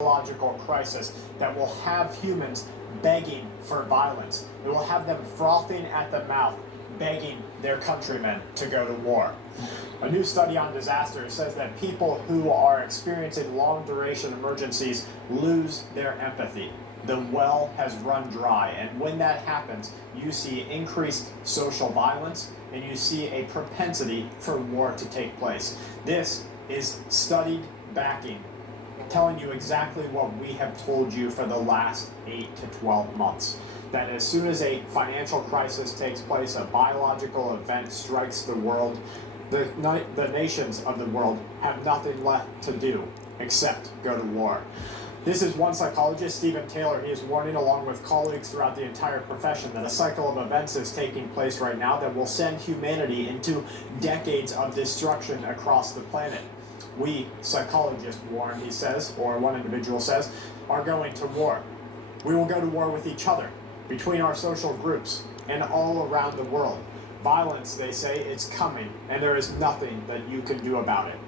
psychological crisis that will have humans begging for violence. It will have them frothing at the mouth, begging their countrymen to go to war. A new study on disasters says that people who are experiencing long-duration emergencies lose their empathy. The well has run dry, and when that happens, you see increased social violence, and you see a propensity for war to take place. This is studied backing, telling you exactly what we have told you for the last 8 to 12 months. That as soon as a financial crisis takes place, a biological event strikes the world, the nations of the world have nothing left to do except go to war. This is one psychologist, Stephen Taylor. He is warning, along with colleagues throughout the entire profession, that a cycle of events is taking place right now that will send humanity into decades of destruction across the planet. We psychologists warn, he says, or one individual says, are going to war. We will go to war with each other, between our social groups, and all around the world. Violence, they say, is coming, and there is nothing that you can do about it.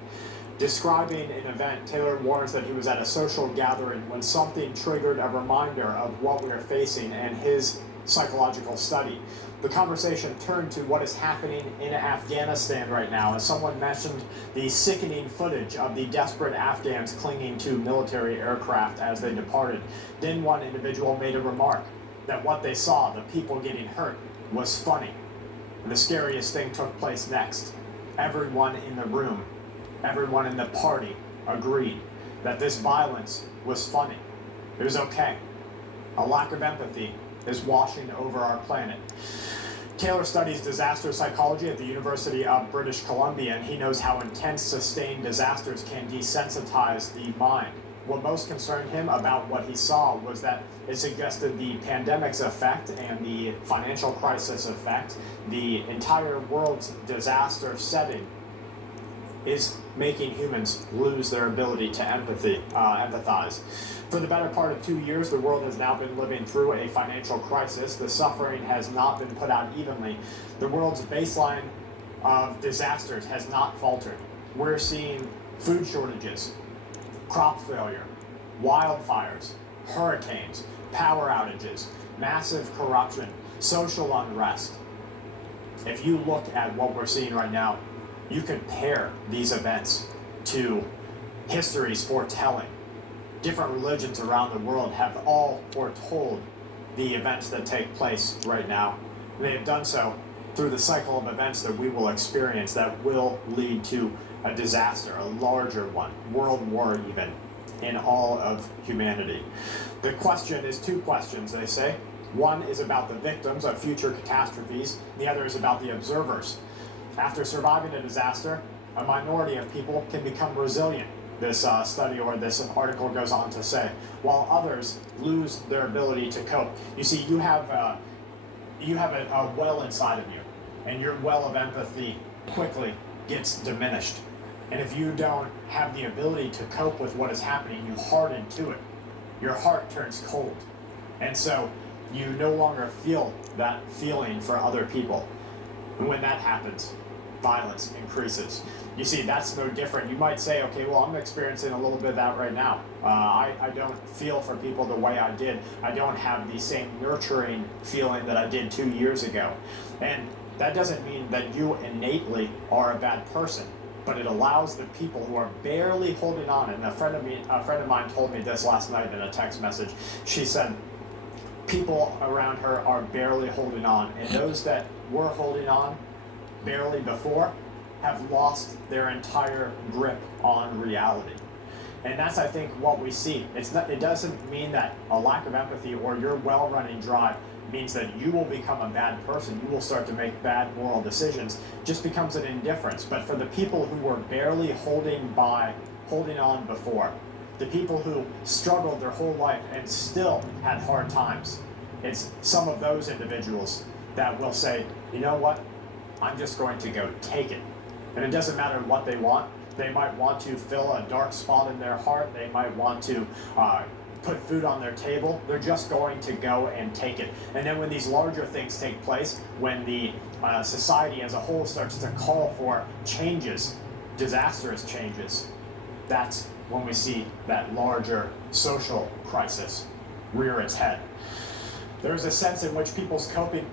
Describing an event, Taylor warns that he was at a social gathering when something triggered a reminder of what we are facing and his psychological study. The conversation turned to what is happening in Afghanistan right now, as someone mentioned the sickening footage of the desperate Afghans clinging to military aircraft as they departed. Then one individual made a remark that what they saw, the people getting hurt, was funny. And the scariest thing took place next. Everyone in the room, everyone in the party agreed that this violence was funny. It was okay. A lack of empathy is washing over our planet. Taylor studies disaster psychology at the University of British Columbia, and he knows how intense, sustained disasters can desensitize the mind. What most concerned him about what he saw was that it suggested the pandemic's effect and the financial crisis effect, the entire world's disaster setting, is making humans lose their ability to empathize. For the better part of 2 years, the world has now been living through a financial crisis. The suffering has not been put out evenly. The world's baseline of disasters has not faltered. We're seeing food shortages, crop failure, wildfires, hurricanes, power outages, massive corruption, social unrest. If you look at what we're seeing right now, you compare these events to history's foretelling. Different religions around the world have all foretold the events that take place right now. They have done so through the cycle of events that we will experience that will lead to a disaster, a larger one, world war even, in all of humanity. The question is two questions, they say. One is about the victims of future catastrophes. The other is about the observers. After surviving a disaster, a minority of people can become resilient, this study or this article goes on to say, while others lose their ability to cope. You see, you have a well inside of you, and your well of empathy quickly gets diminished. And if you don't have the ability to cope with what is happening, you harden to it. Your heart turns cold. And so you no longer feel that feeling for other people. And when that happens, violence increases. You see, that's no different. You might say, okay, well, I'm experiencing a little bit of that right now. I don't feel for people the way I did. I don't have the same nurturing feeling that I did 2 years ago. And that doesn't mean that you innately are a bad person, but it allows the people who are barely holding on. And a friend of mine told me this last night in a text message. She said, people around her are barely holding on, and those that were holding on barely before have lost their entire grip on reality. And that's, I think, what we see. It doesn't mean that a lack of empathy or your well running dry means that you will become a bad person. You will start to make bad moral decisions. It just becomes an indifference. But for the people who were barely holding on before, the people who struggled their whole life and still had hard times, it's some of those individuals that will say, you know what, I'm just going to go take it. And it doesn't matter what they want. They might want to fill a dark spot in their heart. They might want to put food on their table. They're just going to go and take it. And then when these larger things take place, when the society as a whole starts to call for changes, disastrous changes, that's when we see that larger social crisis rear its head. There is a sense in which people's coping